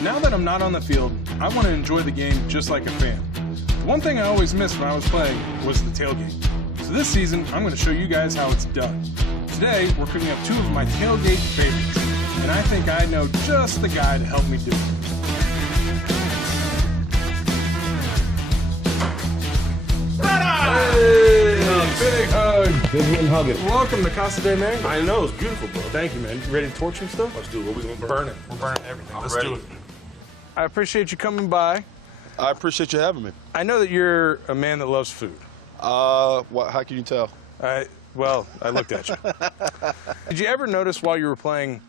Now that I'm not on the field, I want to enjoy the game just like a fan. The one thing I always missed when I was playing was the tailgate. So this season, I'm going to show you guys how it's done. Today, we're cooking up 2 of my tailgate favorites, and I think I know just the guy to help me do it. Big hug. Big win hugging. Welcome to Casa de Mango. I know, it's beautiful, bro. Thank you, man. You ready to torch some stuff? Let's do it. What we gonna Burn it. We're burning everything. Let's ready. do it. I appreciate you coming by. I appreciate you having me. I know that you're a man that loves food. How can you tell? Well, I looked at you. Did you ever notice while you were playing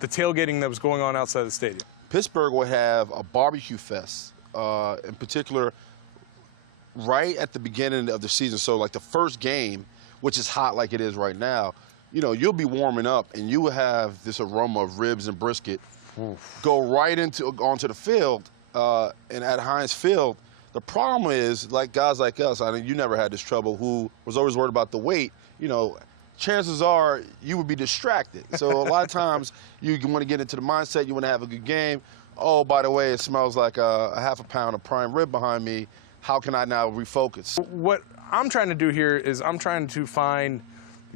the tailgating that was going on outside the stadium? Pittsburgh will have a barbecue fest, in particular, right at the beginning of the season. So like the first game, which is hot like it is right now, you know, you'll be warming up and you will have this aroma of ribs and brisket go right onto the field, and at Heinz Field. The problem is, like guys like us, I mean, you never had this trouble, who was always worried about the weight, you know, chances are you would be distracted. So a lot of times you want to get into the mindset, you want to have a good game. Oh, by the way, it smells like a half a pound of prime rib behind me. How can I now refocus? What I'm trying to do here is I'm trying to find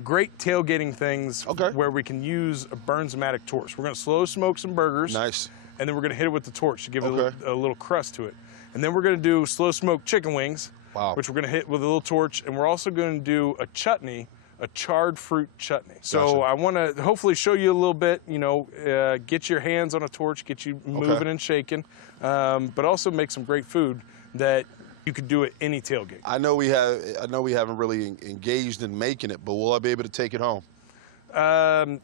great tailgating things where we can use a Bernzomatic torch. We're going to slow smoke some burgers. Nice. And then we're going to hit it with the torch to give it a little crust to it. And then we're going to do slow smoked chicken wings, which we're going to hit with a little torch. And we're also going to do a chutney, a charred fruit chutney. So I want to hopefully show you a little bit, you know, get your hands on a torch, get you moving and shaking, but also make some great food that you could do at any tailgate. I know we haven't really engaged in making it, but will I be able to take it home?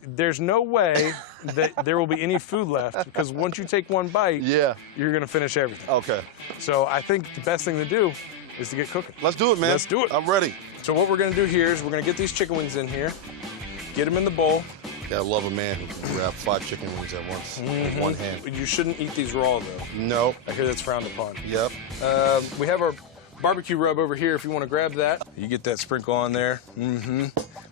There's no way that there will be any food left, because once you take one bite, you're going to finish everything. Okay. So I think the best thing to do is to get cooking. Let's do it, man. Let's do it. I'm ready. So what we're going to do here is we're going to get these chicken wings in here, get them in the bowl. Yeah, I love a man who can grab 5 chicken wings at once with one hand. You shouldn't eat these raw, though. No. I hear that's frowned upon. Yep. We have our barbecue rub over here if you want to grab that. You get that sprinkle on there.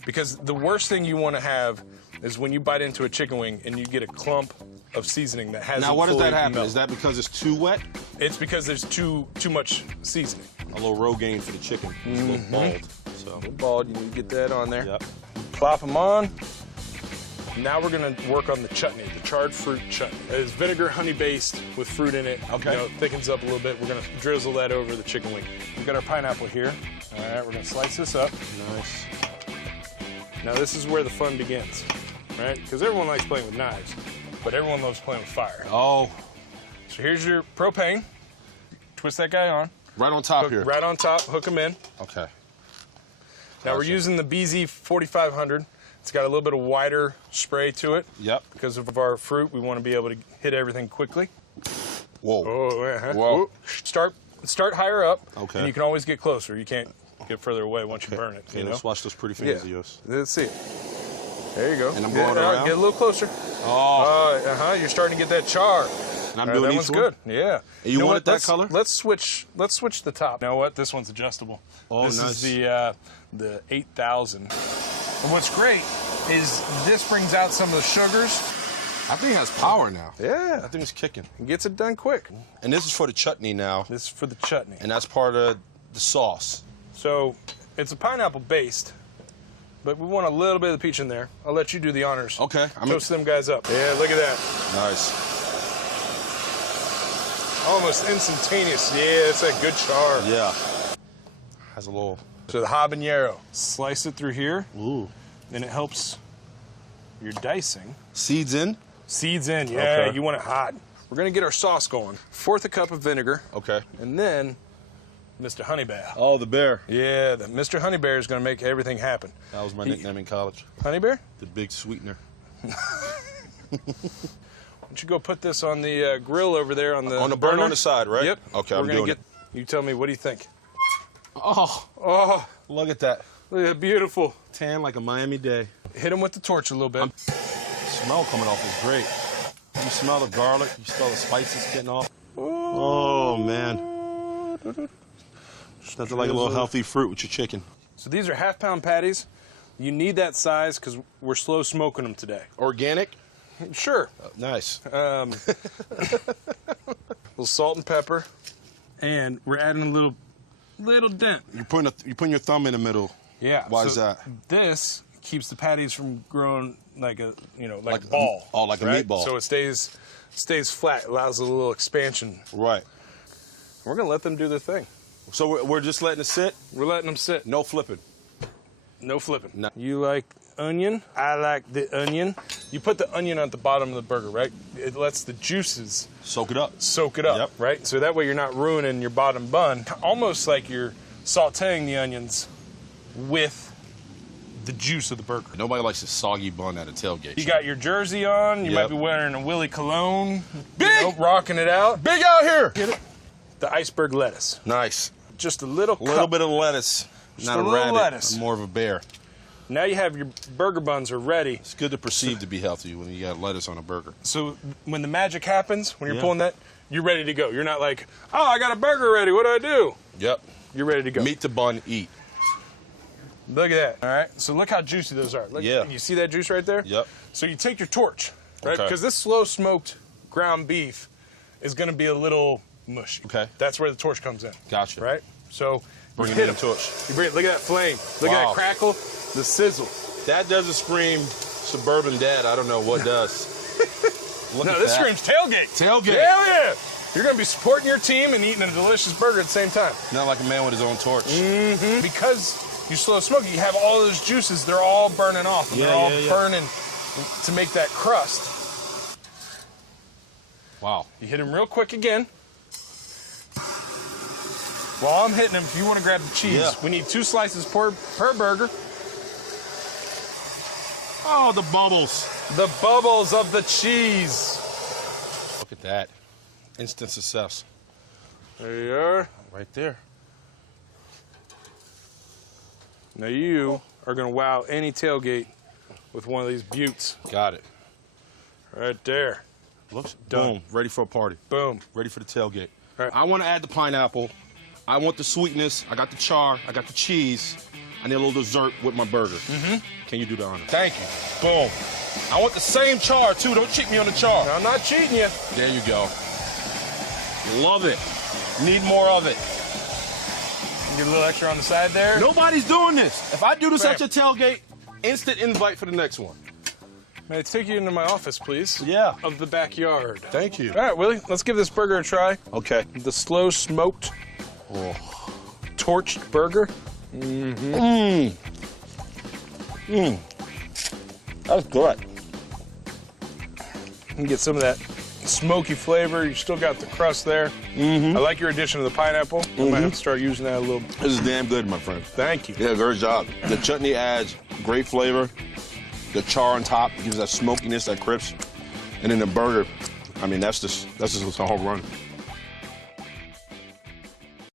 Because the worst thing you want to have is when you bite into a chicken wing and you get a clump of seasening that hasn't Now, what does that happen? melted. Is that because it's too wet? It's because there's too much seasoning. A little Rogaine for the chicken. It's a little bald. So. A little bald, you need to get that on there. Yep. Plop them on. Now we're gonna work on the chutney, the charred fruit chutney. It's vinegar, honey based with fruit in it. Okay. You know, it thickens up a little bit. We're gonna drizzle that over the chicken wing. We've got our pineapple here. All right, we're gonna slice this up. Nice. Now this is where the fun begins, right? Because everyone likes playing with knives, but everyone loves playing with fire. Oh. So here's your propane. Twist that guy on. Right on top here. Right on top, hook them in. Okay. Now we're using the BZ 4500. It's got a little bit of wider spray to it. Yep. Because of our fruit, we want to be able to hit everything quickly. Whoa. Oh, Whoa. Start higher up. Okay. And you can always get closer. You can't get further away once you burn it. Okay, You know? let's watch those pretty fingers of yours. Let's see it. There you go. And I'm going around? Get a little closer. Oh. You're starting to get that char. And I'm doing that one's good. Yeah. And you want it that color? Let's switch the top. You know what? This one's adjustable. Oh, this nice. is the 8000. And what's great is this brings out some of the sugars. I think it has power now. Yeah. I think it's kicking. It gets it done quick. And this is for the chutney now. This is for the chutney. And that's part of the sauce. So it's a pineapple based, but we want a little bit of the peach in there. I'll let you do the honors. Okay. Toast them guys up. Yeah, look at that. Nice. Almost instantaneous. Yeah, it's that good char. Yeah. Has a little. So the habanero. Slice it through here. Ooh. Then it helps your dicing. Seeds in? Seeds in, yeah. You want it hot. We're going to get our sauce going. 1/4 cup of vinegar. Okay. And then Mr. Honey Bear. Oh, the bear. Yeah, the Mr. Honey Bear is going to make everything happen. That was my nickname in college. Honey Bear? The big sweetener. Why don't you go put this on the grill over there on the burner burner on the side, right? Yep. Okay, We're I'm gonna doing it. You tell me, what do you think? Oh, look at that. Look at that, beautiful. Tan like a Miami day. Hit them with the torch a little bit. Smell coming off is great. You smell the garlic, you smell the spices getting off. Oh, man. Nothing like a little healthy fruit with your chicken. So these are half-pound patties. You need that size because we're slow smoking them today. Organic? Sure. Nice. A little salt and pepper, and we're adding a little dent. You're putting your thumb in the middle. Yeah. Why is that? This keeps the patties from growing like a like a ball. Oh, like right? a meatball. So it stays flat. It allows a little expansion. Right. We're gonna let them do their thing. So we're just letting it sit. We're letting them sit. No flipping. No flipping. No. You like onion? I like the onion. You put the onion at the bottom of the burger, right? It lets the juices soak it up. Yep. Right? So that way you're not ruining your bottom bun. Almost like you're sauteing the onions with the juice of the burger. Nobody likes a soggy bun at a tailgate. You got your jersey on. You might be wearing a Willie Colon. Big! Rocking it out. Big out here! Get it? The iceberg lettuce. Nice. Just a little bit of lettuce. Just not a a little rabbit. lettuce. I'm more of a bear. Now you have your burger buns are ready. It's good to perceive to be healthy when you got lettuce on a burger. So when the magic happens, when you're pulling that, you're ready to go. You're not like, oh, I got a burger ready. What do I do? Yep. You're ready to go. Meat to bun, eat. Look at that. All right. So look how juicy those are. Look, you see that juice right there? Yep. So you take your torch, right? Okay. Because this slow smoked ground beef is going to be a little mushy. Okay. That's where the torch comes in. Gotcha. Right? So Bring you it hit in the torch. You bring it. Look at that flame. Look at that crackle. The sizzle. That doesn't scream suburban dad. I don't know what does. This screams tailgate. Tailgate. Hell yeah. You're going to be supporting your team and eating a delicious burger at the same time. Not like a man with his own torch. Mm-hmm. Because you slow smoke it, you have all those juices. They're all burning off. And they're all burning to make that crust. Wow. You hit them real quick again. While I'm hitting them, if you want to grab the cheese, we need 2 slices per burger. Oh, the bubbles. The bubbles of the cheese. Look at that. Instant success. There you are. Right there. Now you are going to wow any tailgate with one of these buttes. Got it. Right there. Looks done. Boom. Ready for a party. Boom. Ready for the tailgate. Right. I want to add the pineapple. I want the sweetness. I got the char. I got the cheese. I need a little dessert with my burger. Mm-hmm. Can you do the honor? Thank you. Boom. I want the same char, too. Don't cheat me on the char. No, I'm not cheating you. There you go. Love it. Need more of it. Get a little extra on the side there. Nobody's doing this. If I do this at your tailgate, instant invite for the next one. May I take you into my office, please? Yeah. Of the backyard. Thank you. All right, Willie, let's give this burger a try. Okay. The slow smoked, torched burger. Mm-hmm. That's good. You can get some of that smoky flavor. You still got the crust there. I like your addition of the pineapple. I might have to start using that a little. This is damn good, my friend. Thank you. Yeah, great job. The chutney adds great flavor. The char on top gives that smokiness, that crisp. And then the burger, I mean, that's just a whole run.